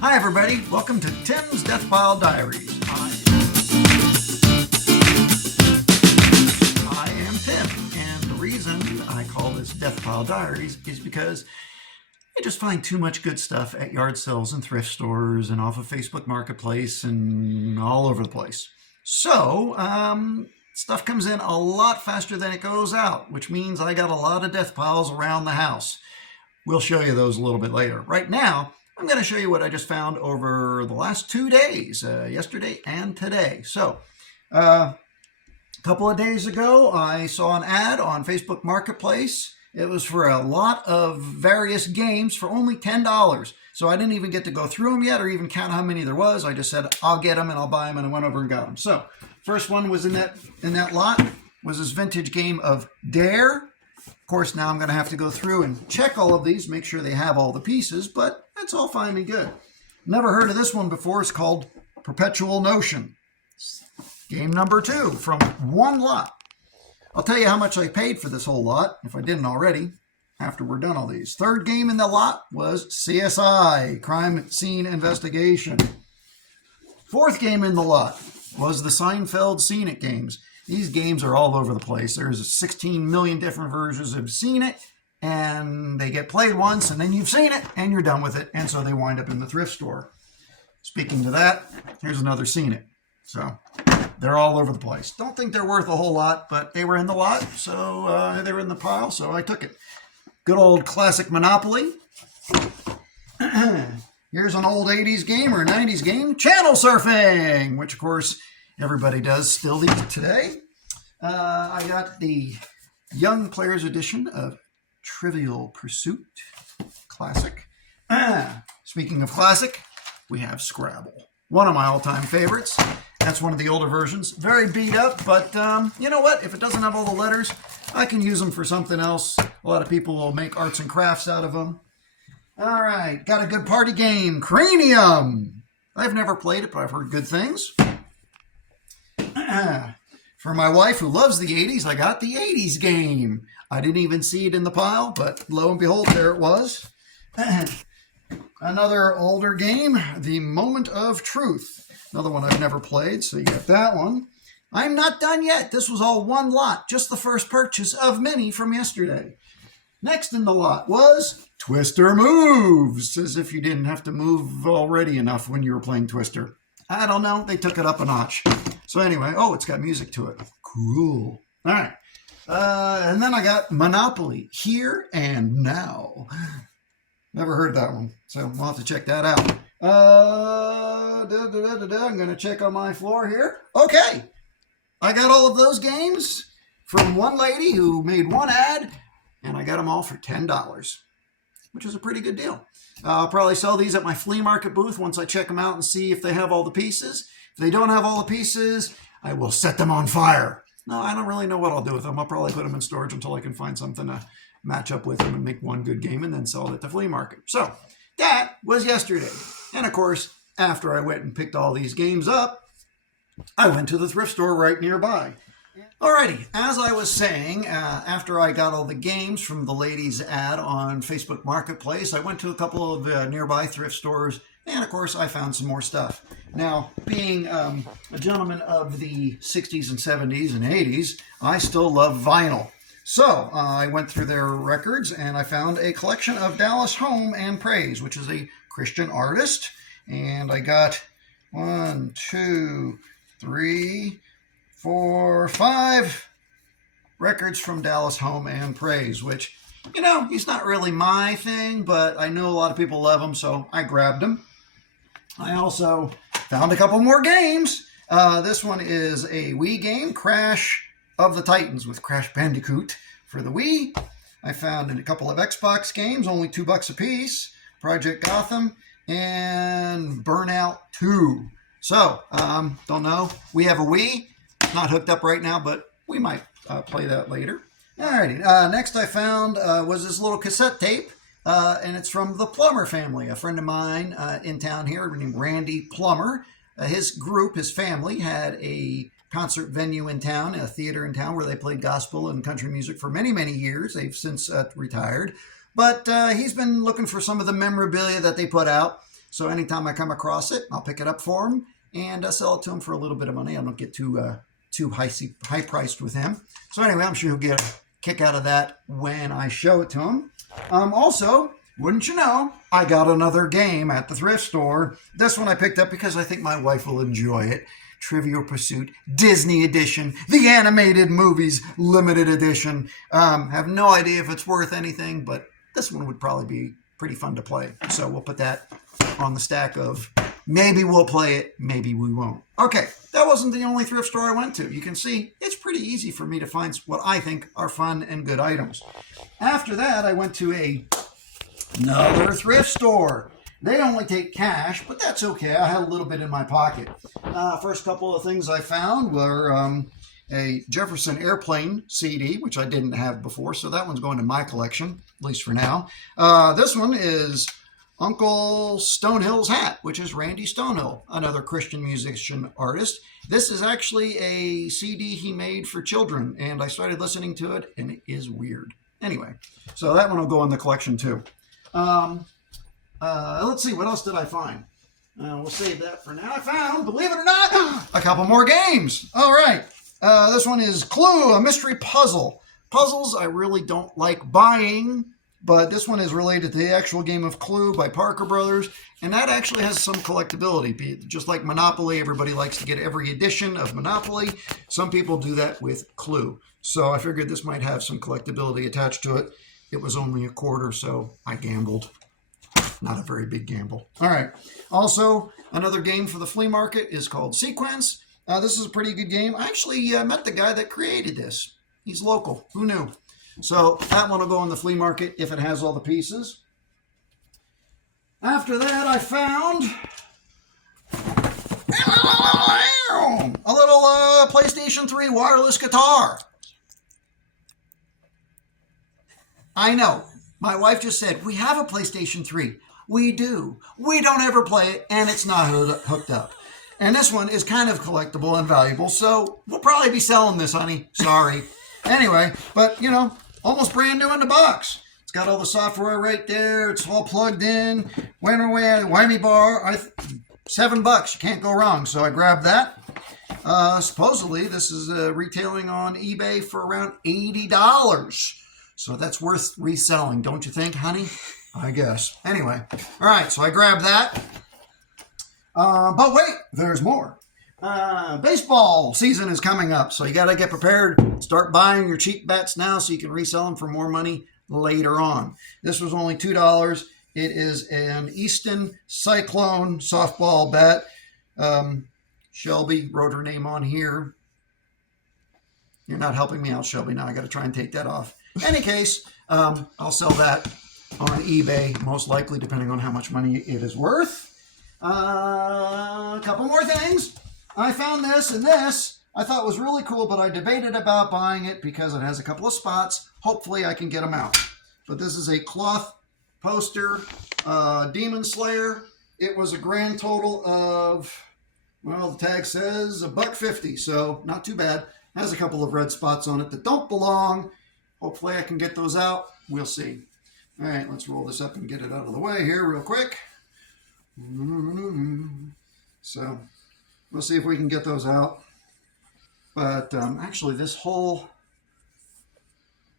Hi everybody, welcome to Tim's Deathpile Diaries. I am Tim, and the reason I call this Deathpile Diaries is because I just find too much good stuff at yard sales and thrift stores and off of Facebook Marketplace and all over the place. So, stuff comes in a lot faster than it goes out, which means I got a lot of death piles around the house. We'll show you those a little bit later. Right now, I'm going to show you what I just found over the last 2 days, yesterday and today. So, a couple of days ago, I saw an ad on Facebook Marketplace. It was for a lot of various games for only $10. So I didn't even get to go through them yet or even count how many there was. I just said, I'll get them and I'll buy them, and I went over and got them. So, first one was in that lot was this vintage game of Dare. Of course, now I'm going to have to go through and check all of these, make sure they have all the pieces, but that's all fine and good. Never heard of this one before. It's called Perpetual Notion. Game number 2 from one lot. I'll tell you how much I paid for this whole lot, if I didn't already, after we're done all these. Third game in the lot was CSI, Crime Scene Investigation. Fourth game in the lot was the Seinfeld Scene It games. These games are all over the place. There's 16 million different versions of Seen It, and they get played once, and then you've seen it, and you're done with it, and so they wind up in the thrift store. Speaking to that, here's another Seen It. So they're all over the place. Don't think they're worth a whole lot, but they were in the lot, so they were in the pile, so I took it. Good old classic Monopoly. Here's an old 80s game or a 90s game, channel surfing, which of course everybody does still today. I got the Young Players Edition of Trivial Pursuit Classic. Speaking of classic, we have Scrabble. One of my all-time favorites. That's one of the older versions. Very beat up, but you know what? If it doesn't have all the letters, I can use them for something else. A lot of people will make arts and crafts out of them. All right, got a good party game, Cranium. I've never played it, but I've heard good things. For my wife who loves the 80s, I got the 80s game. I didn't even see it in the pile, but lo and behold, there it was. Another older game, The Moment of Truth. Another one I've never played, so you get that one. I'm not done yet. This was all one lot, just the first purchase of many from yesterday. Next in the lot was Twister Moves, as if you didn't have to move already enough when you were playing Twister. I don't know. They took it up a notch. So anyway, oh, it's got music to it. Cool. All right. And then I got Monopoly, Here and Now. Never heard that one, so we'll have to check that out. I'm going to check on my floor here. Okay. I got all of those games from one lady who made one ad, and I got them all for $10, which is a pretty good deal. I'll probably sell these at my flea market booth once I check them out and see if they have all the pieces. If they don't have all the pieces, I will set them on fire. No, I don't really know what I'll do with them. I'll probably put them in storage until I can find something to match up with them and make one good game and then sell it at the flea market. So that was yesterday. And of course, after I went and picked all these games up, I went to the thrift store right nearby. Alrighty, as I was saying, after I got all the games from the ladies' ad on Facebook Marketplace, I went to a couple of nearby thrift stores, and of course I found some more stuff. Now, being a gentleman of the 60s and 70s and 80s, I still love vinyl. So I went through their records and I found a collection of Dallas Home and Praise, which is a Christian artist. And I got 1, 2, 3, 4, 5 records from Dallas Home and Praise, which, you know, he's not really my thing, but I know a lot of people love him, so I grabbed him. I also found a couple more games. This one is a Wii game, Crash of the Titans with Crash Bandicoot for the Wii. I found a couple of Xbox games, only $2 a piece, Project Gotham and Burnout 2. So, don't know. We have a Wii, not hooked up right now, but we might play that later. Alrighty, next I found was this little cassette tape, and it's from the Plummer family, a friend of mine in town here named Randy Plummer. His group, his family, had a concert venue in town, a theater in town where they played gospel and country music for many, many years. They've since retired. But he's been looking for some of the memorabilia that they put out. So anytime I come across it, I'll pick it up for him and sell it to him for a little bit of money. I don't get too high priced with him. So anyway, I'm sure he'll get a kick out of that when I show it to him. Also, wouldn't you know, I got another game at the thrift store. This one I picked up because I think my wife will enjoy it. Trivial Pursuit Disney Edition, the animated movies limited edition. Have no idea if it's worth anything, but this one would probably be pretty fun to play. So we'll put that on the stack of maybe we'll play it, maybe we won't. Okay, that wasn't the only thrift store I went to. You can see it's pretty easy for me to find what I think are fun and good items. After that, I went to another thrift store. They only take cash, but that's okay. I had a little bit in my pocket. First couple of things I found were a Jefferson Airplane CD, which I didn't have before, so that one's going to my collection, at least for now. This one is Uncle Stonehill's Hat, which is Randy Stonehill, another Christian musician artist. This is actually a CD he made for children, and I started listening to it, and it is weird. Anyway, so that one will go in the collection too. Let's see, what else did I find? We'll save that for now. I found, believe it or not, a couple more games. All right. This one is Clue, a mystery puzzle. Puzzles I really don't like buying, but this one is related to the actual game of Clue by Parker Brothers, and that actually has some collectability. Just like Monopoly, everybody likes to get every edition of Monopoly. Some people do that with Clue. So I figured this might have some collectability attached to it. It was only a quarter, so I gambled. Not a very big gamble. All right. Also, another game for the flea market is called Sequence. This is a pretty good game. I actually met the guy that created this. He's local. Who knew? So that one will go in the flea market if it has all the pieces. After that, I found a little PlayStation 3 wireless guitar. I know. My wife just said, we have a PlayStation 3. We do. We don't ever play it, and it's not hooked up. And this one is kind of collectible and valuable, so we'll probably be selling this, honey. Sorry. Anyway, but, you know, almost brand new in the box. It's got all the software right there. It's all plugged in. Went away, whammy bar. $7. You can't go wrong. So I grabbed that. Supposedly, this is retailing on eBay for around $80. So that's worth reselling, don't you think, honey? I guess. Anyway, all right, so I grabbed that. But wait, there's more. Baseball season is coming up, so you got to get prepared. Start buying your cheap bets now so you can resell them for more money later on. This was only $2. It is an Easton Cyclone softball bat. Shelby wrote her name on here. You're not helping me out, Shelby. Now I got to try and take that off. Any case, I'll sell that on eBay, most likely, depending on how much money it is worth. A couple more things. I found this, and this I thought was really cool, but I debated about buying it because it has a couple of spots. Hopefully, I can get them out. But this is a cloth poster, Demon Slayer. It was a grand total of, well, the tag says $1.50, so not too bad. Has a couple of red spots on it that don't belong. Hopefully I can get those out. We'll see. All right, let's roll this up and get it out of the way here real quick. So we'll see if we can get those out. But actually, this whole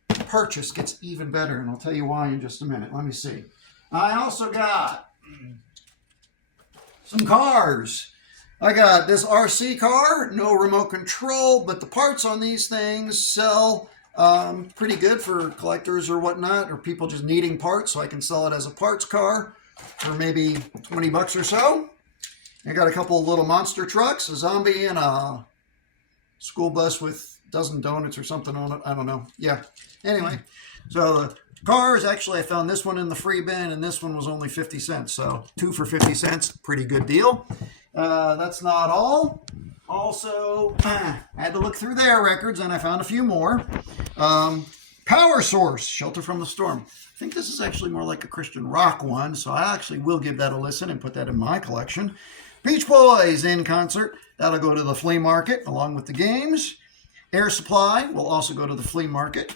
purchase gets even better, and I'll tell you why in just a minute. Let me see. I also got some cars. I got this RC car, no remote control, but the parts on these things sell pretty good for collectors or whatnot, or people just needing parts, so I can sell it as a parts car for maybe $20 or so. I got a couple of little monster trucks, a zombie and a school bus with a dozen donuts or something on it. I don't know. Yeah. Anyway, so the cars, actually I found this one in the free bin, and this one was only 50 cents. So 2 for 50 cents, pretty good deal. That's not all. Also, I had to look through their records, and I found a few more. Power Source, Shelter from the Storm. I think this is actually more like a Christian rock one, so I actually will give that a listen and put that in my collection. Beach Boys in concert. That'll go to the flea market along with the games. Air Supply will also go to the flea market.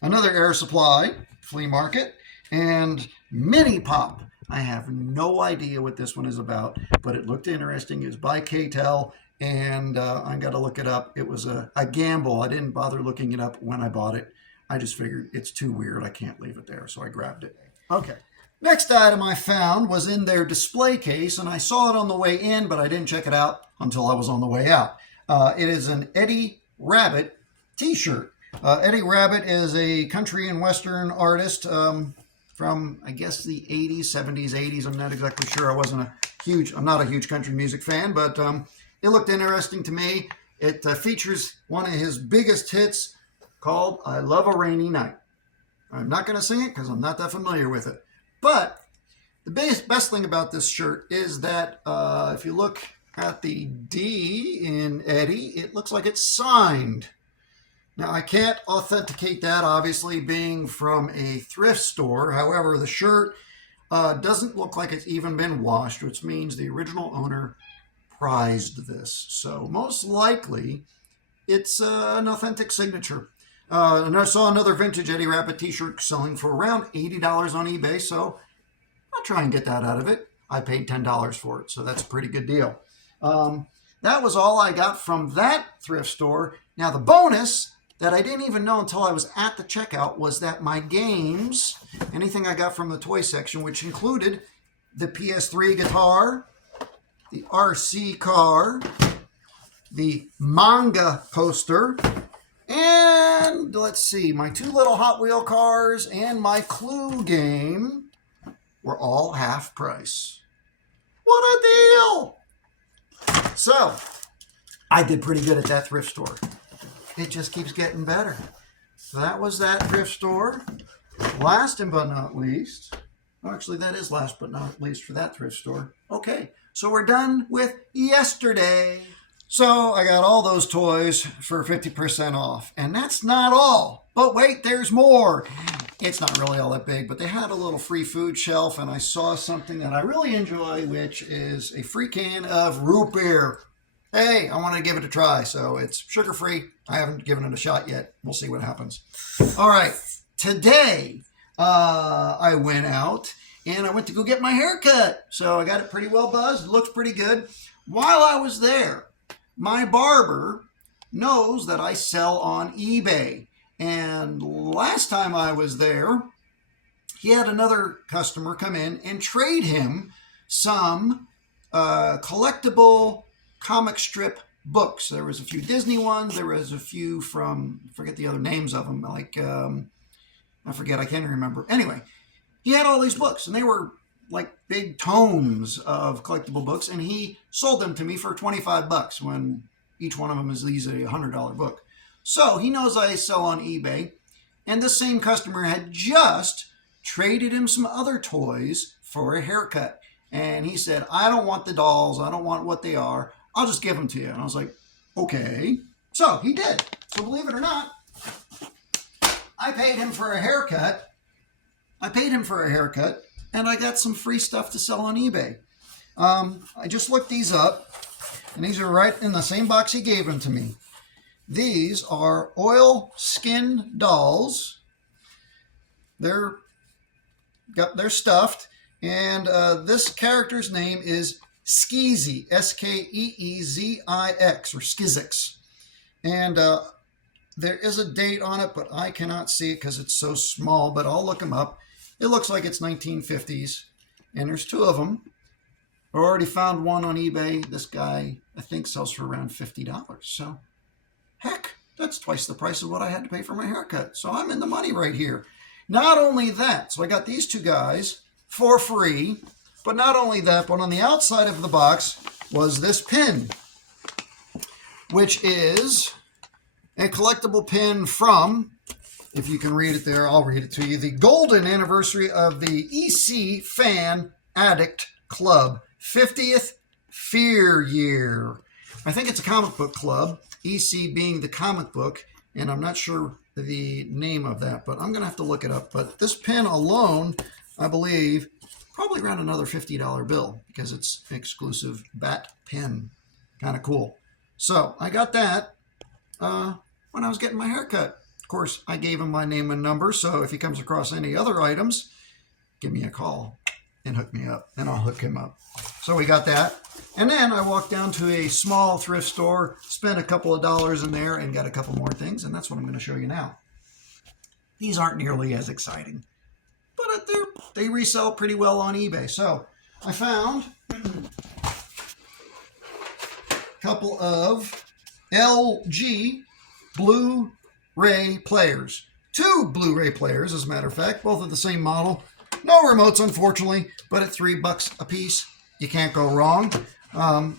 Another Air Supply flea market. And Mini Pop. I have no idea what this one is about, but it looked interesting. It was by K-Tel, and I got to look it up. It was a gamble. I didn't bother looking it up when I bought it. I just figured it's too weird. I can't leave it there, so I grabbed it. Okay. Next item I found was in their display case, and I saw it on the way in, but I didn't check it out until I was on the way out. It is an Eddie Rabbitt t-shirt. Eddie Rabbitt is a country and western artist from, I guess, the 80s, 70s, 80s. I'm not exactly sure. I'm not a huge country music fan, but it looked interesting to me. It features one of his biggest hits called I Love a Rainy Night. I'm not going to sing it because I'm not that familiar with it. But the best thing about this shirt is that if you look at the D in Eddie, it looks like it's signed. Now, I can't authenticate that, obviously, being from a thrift store. However, the shirt doesn't look like it's even been washed, which means the original owner prized this. So most likely, it's an authentic signature. And I saw another vintage Eddie Rabbitt t-shirt selling for around $80 on eBay, so I'll try and get that out of it. I paid $10 for it, so that's a pretty good deal. That was all I got from that thrift store. Now, the bonus that I didn't even know until I was at the checkout was that my games, anything I got from the toy section, which included the PS3 guitar, the RC car, the manga poster, and let's see, my 2 little Hot Wheel cars and my Clue game were all half price. What a deal! So, I did pretty good at that thrift store. It just keeps getting better. So that was that thrift store. Last but not least, actually that is last but not least for that thrift store. Okay, so we're done with yesterday. So I got all those toys for 50% off. And that's not all. But wait, there's more. It's not really all that big, but they had a little free food shelf, and I saw something that I really enjoy, which is a free can of root beer. Hey, I wanted to give it a try, so it's sugar-free. I haven't given it a shot yet. We'll see what happens. All right, today I went out, and I went to go get my hair cut. So I got it pretty well buzzed. It looks pretty good. While I was there, my barber knows that I sell on eBay. And last time I was there, he had another customer come in and trade him some collectible comic strip books. There was a few Disney ones. There was a few from, I forget the other names of them. Like, I forget, I can't even remember. Anyway, he had all these books, and they were like big tomes of collectible books, and he sold them to me for $25 when each one of them is easily a $100 book. So he knows I sell on eBay, and the same customer had just traded him some other toys for a haircut. And he said, I don't want the dolls. I don't want what they are. I'll just give them to you. And I was like, okay. So he did. So believe it or not, I paid him for a haircut. And I got some free stuff to sell on eBay. I just looked these up, and these are right in the same box he gave them to me. These are oil skin dolls. They're stuffed, and this character's name is Skeezy, Skeezix, or Skizix. And there is a date on it, but I cannot see it because it's so small, but I'll look them up. It looks like it's 1950s, and there's 2 of them. I already found one on eBay. This guy, I think, sells for around $50. So, heck, that's twice the price of what I had to pay for my haircut. So I'm in the money right here. Not only that, so I got these 2 guys for free, but not only that, but on the outside of the box was this pin, which is a collectible pin from, if you can read it there, I'll read it to you, the golden anniversary of the EC Fan Addict Club, 50th Fear Year. I think it's a comic book club, EC being the comic book, and I'm not sure the name of that, but I'm going to have to look it up. But this pin alone, I believe, probably around another $50 bill because it's an exclusive bat pin. Kind of cool. So I got that when I was getting my hair cut. Of course, I gave him my name and number, so if he comes across any other items, give me a call. and hook me up, and I'll hook him up. So we got that. And then I walked down to a small thrift store, spent a couple of dollars in there, and got a couple more things, and that's what I'm going to show you now. These aren't nearly as exciting, but they resell pretty well on eBay. So I found a couple of LG Blu-ray players. 2 Blu-ray players, as a matter of fact, both of the same model. No remotes, unfortunately, but at $3 a piece, you can't go wrong. I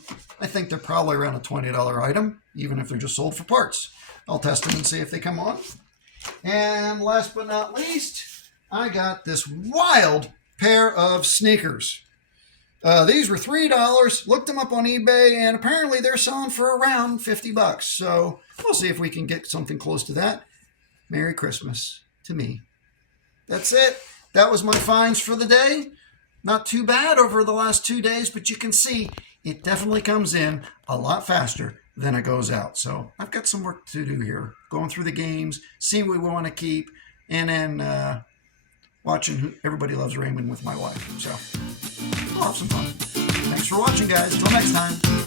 think they're probably around a $20 item, even if they're just sold for parts. I'll test them and see if they come on. And last but not least, I got this wild pair of sneakers. These were $3. Looked them up on eBay, and apparently they're selling for around $50. So we'll see if we can get something close to that. Merry Christmas to me. That's it. That was my finds for the day. Not too bad over the last 2 days, but you can see it definitely comes in a lot faster than it goes out. So I've got some work to do here. Going through the games, seeing what we want to keep, and then watching Everybody Loves Raymond with my wife. So I'll have some fun. Thanks for watching, guys. Till next time.